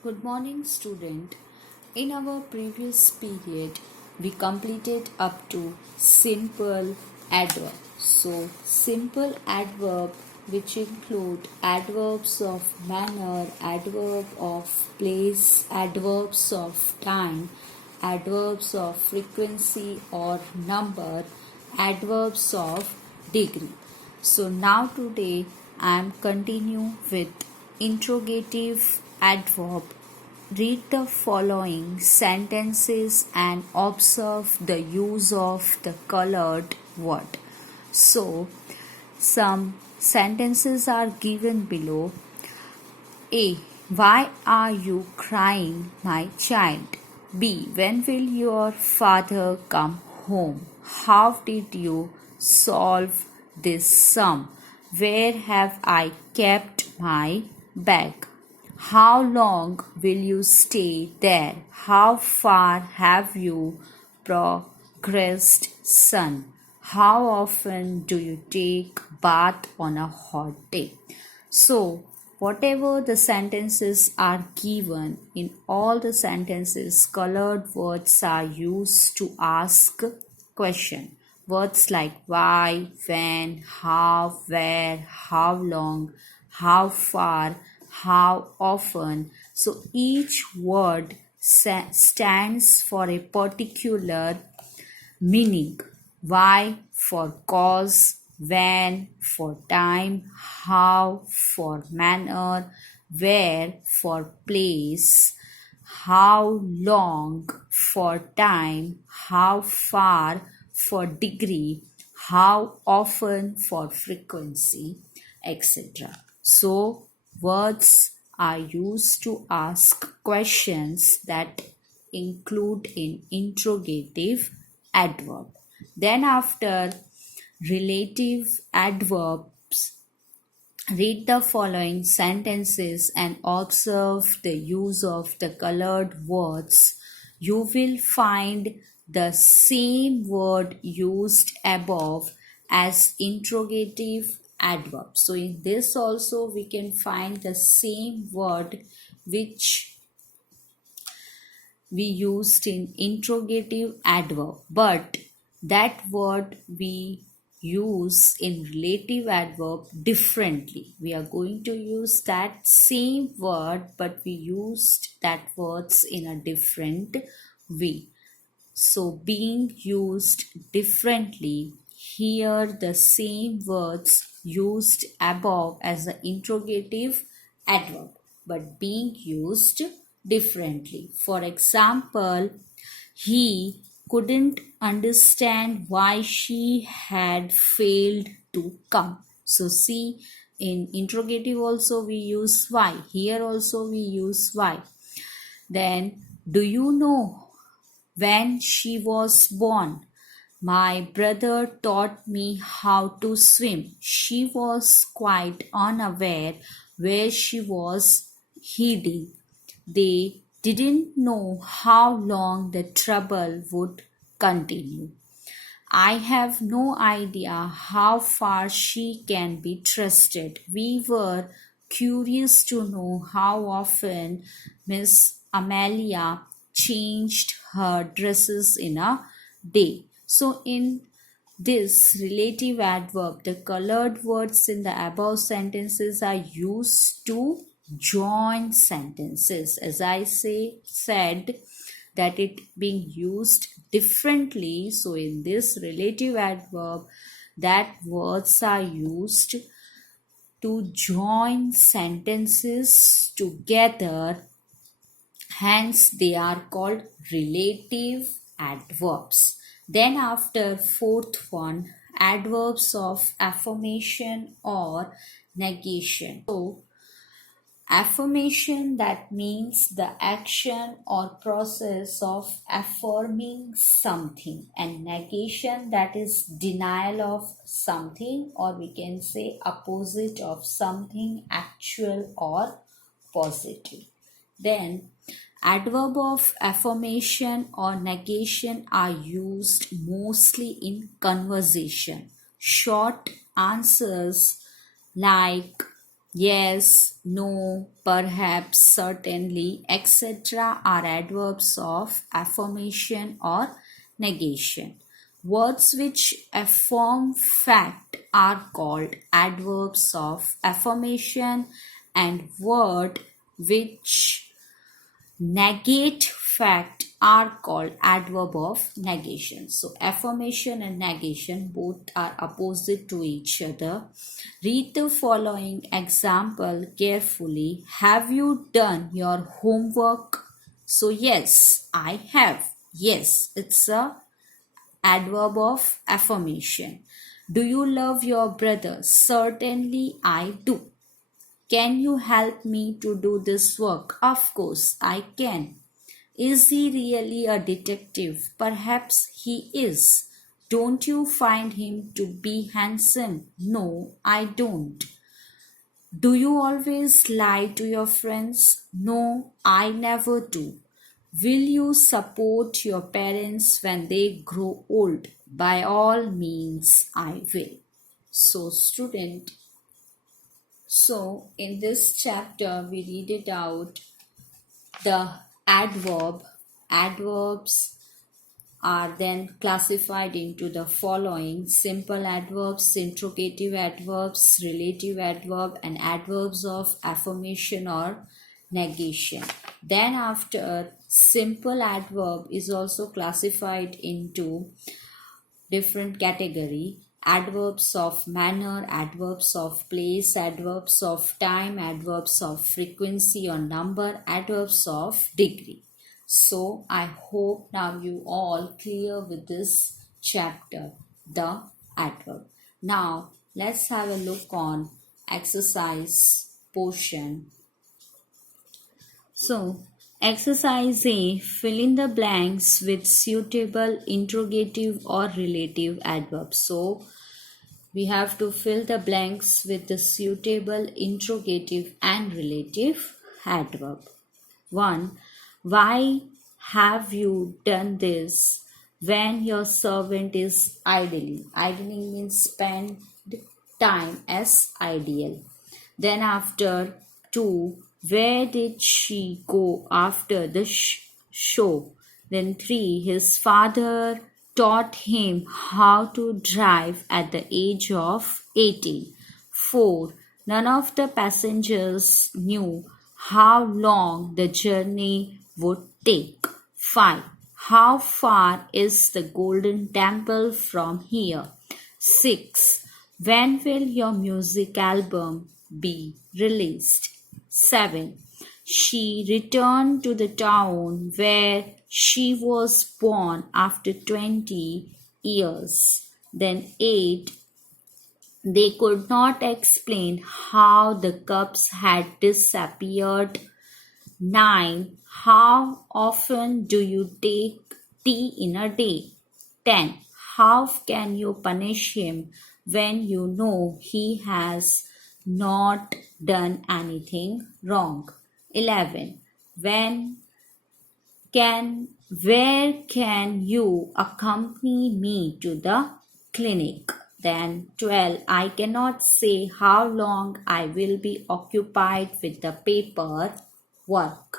Good morning, student. In our previous period, we completed up to simple adverb. So, simple adverb which include adverbs of manner, adverb of place, adverbs of time, adverbs of frequency or number, adverbs of degree. So now today I am continue with interrogative adverb. Read the following sentences and observe the use of the colored word. So, some sentences are given below. A. Why are you crying, my child? B. When will your father come home? How did you solve this sum? Where have I kept my bag? How long will you stay there? How far have you progressed, son? How often do you take bath on a hot day? So, whatever the sentences are given, in all the sentences, colored words are used to ask question. Words like why, when, how, where, how long, how far, how often. So each word stands for a particular meaning. Why for cause, when for time, how for manner, where for place, how long for time, how far for degree, how often for frequency, etc. So words are used to ask questions that include in interrogative adverb. Then after relative adverbs, read the following sentences and observe the use of the colored words. You will find the same word used above as interrogative adverb. So in this also we can find the same word which we used in interrogative adverb, but that word we use in relative adverb differently. We are going to use that same word, but we used that words in a different way. So being used differently, here the same words used above as the interrogative adverb, but being used differently. For example, he couldn't understand why she had failed to come. So see, in interrogative also we use why. Here also we use why. Then, do you know when she was born? My brother taught me how to swim. She was quite unaware where she was heading. They didn't know how long the trouble would continue. I have no idea how far she can be trusted. We were curious to know how often Miss Amelia changed her dresses in a day. So in this relative adverb, the colored words in the above sentences are used to join sentences. As I said that it being used differently. So in this relative adverb, that words are used to join sentences together. Hence, they are called relative adverbs. Then after fourth one, adverbs of affirmation or negation. So, affirmation, that means the action or process of affirming something, and negation, that is denial of something, or we can say opposite of something actual or positive. Then adverb of affirmation or negation are used mostly in conversation. Short answers like yes, no, perhaps, certainly, etc. are adverbs of affirmation or negation. Words which affirm fact are called adverbs of affirmation, and words which negate fact are called adverb of negation. So affirmation and negation both are opposite to each other. Read the following example carefully. Have you done your homework? So yes, I have. Yes, it's a adverb of affirmation. Do you love your brother? Certainly I do. Can you help me to do this work? Of course, I can. Is he really a detective? Perhaps he is. Don't you find him to be handsome? No, I don't. Do you always lie to your friends? No, I never do. Will you support your parents when they grow old? By all means, I will. So, student, so in this chapter, we read it out the adverb. Adverbs are then classified into the following: simple adverbs, interrogative adverbs, relative adverb, and adverbs of affirmation or negation. Then after, simple adverb is also classified into different category: adverbs of manner, adverbs of place, adverbs of time, adverbs of frequency or number, adverbs of degree. So I hope now you all clear with this chapter, the adverb. Now let's have a look on exercise portion. So, exercise A, fill in the blanks with suitable interrogative or relative adverbs. So, we have to fill the blanks with the suitable interrogative and relative adverb. 1. Why have you done this when your servant is idling? Idling means spend time as ideal. Then after, 2. Where did she go after the show? Then 3. His father taught him how to drive at the age of 18. 4. None of the passengers knew how long the journey would take. 5. How far is the Golden Temple from here? 6. When will your music album be released? 7. She returned to the town where she was born after 20 years. Then 8. They could not explain how the cups had disappeared. 9. How often do you take tea in a day? 10. How can you punish him when you know he has not done anything wrong? 11. Where can you accompany me to the clinic? Then 12. I cannot say how long I will be occupied with the paper work.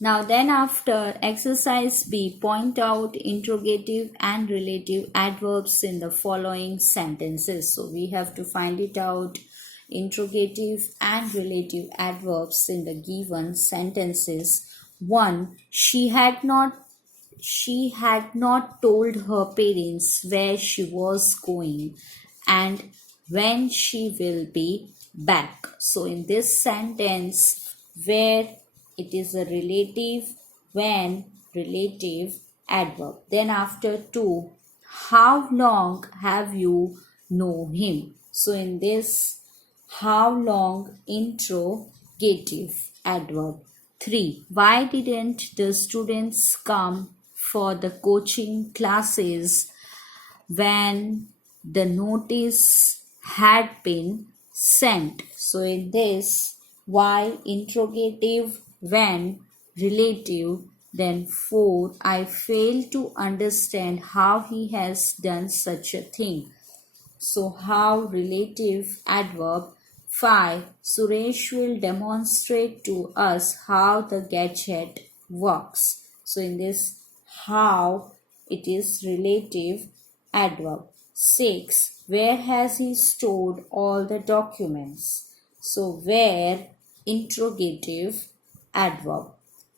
Now then after, exercise B, point out interrogative and relative adverbs in the following sentences. So we have to find it out, interrogative and relative adverbs in the given sentences. 1. She had not told her parents where she was going and when she will be back. So in this sentence, where it is a relative, when relative adverb. Then after, 2, how long have you known him? So in this, how long, interrogative adverb. 3. Why didn't the students come for the coaching classes when the notice had been sent? So in this, why, interrogative, when relative. Then 4. I fail to understand how he has done such a thing. So how, relative adverb. 5. Suresh will demonstrate to us how the gadget works. So in this how, it is relative adverb. 6. Where has he stored all the documents? So where, interrogative adverb.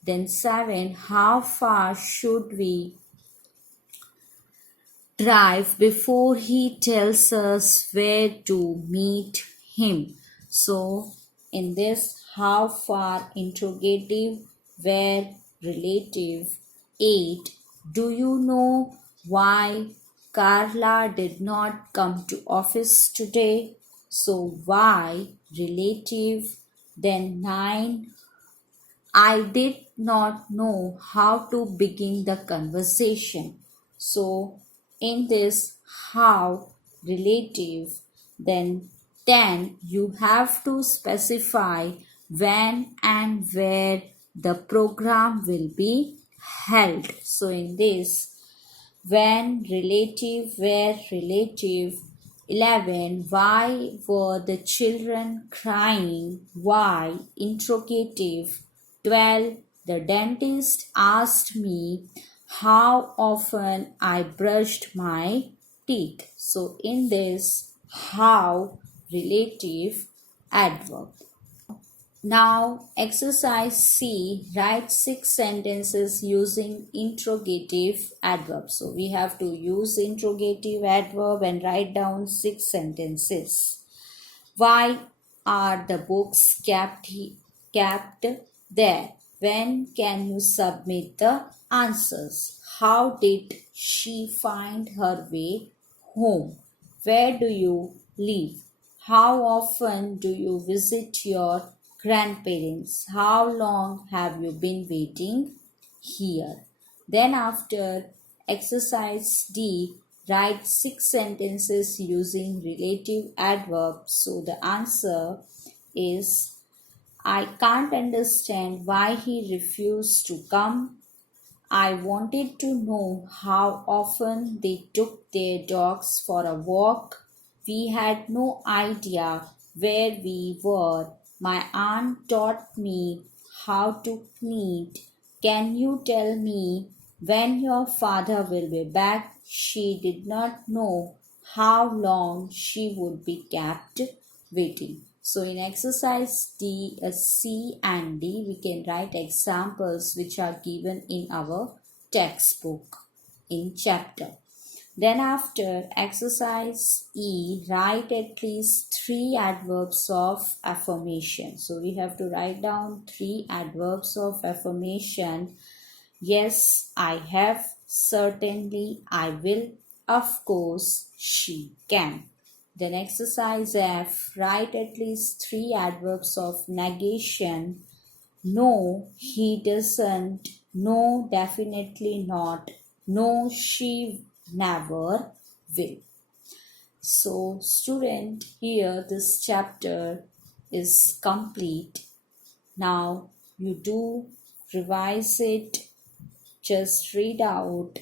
Then 7. How far should we drive before he tells us where to meet him? So in this how far, interrogative, where, relative. 8. Do you know why Carla did not come to office today? So why, relative. Then 9. I did not know how to begin the conversation. So in this how, relative. Then 10. You have to specify when and where the program will be held. So in this when, relative, where, relative. 11. Why were the children crying? Why, interrogative. 12. The dentist asked me how often I brushed my teeth. So in this how, relative adverb. Now, exercise C, write 6 sentences using interrogative adverb. So, we have to use interrogative adverb and write down 6 sentences. Why are the books kept there? When can you submit the answers? How did she find her way home? Where do you live? How often do you visit your grandparents? How long have you been waiting here? Then after exercise D, write 6 sentences using relative adverbs. So the answer is I can't understand why he refused to come. I wanted to know how often they took their dogs for a walk. We had no idea where we were. My aunt taught me how to knit. Can you tell me when your father will be back? She did not know how long she would be kept waiting. So in exercise D, C and D, we can write examples which are given in our textbook in chapter. Then after exercise E, write at least 3 adverbs of affirmation. So we have to write down 3 adverbs of affirmation. Yes, I have. Certainly, I will. Of course, she can. Then exercise F, write at least 3 adverbs of negation. No, he doesn't. No, definitely not. No, she never will. So, student, here this chapter is complete. Now, you do revise it. Just read out.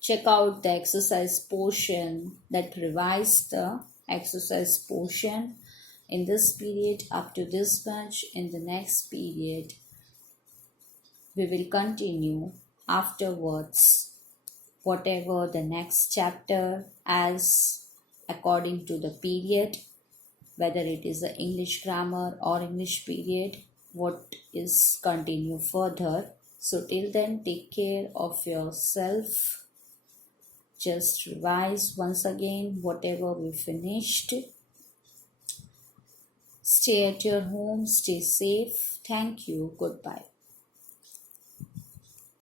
Check out the exercise portion, that revise the exercise portion in this period up to this much. In the next period, we will continue afterwards whatever the next chapter as according to the period, whether it is the English grammar or English period, what is continue further. So till then, take care of yourself. Just revise once again whatever we finished. Stay at your home, stay safe. Thank you. Goodbye.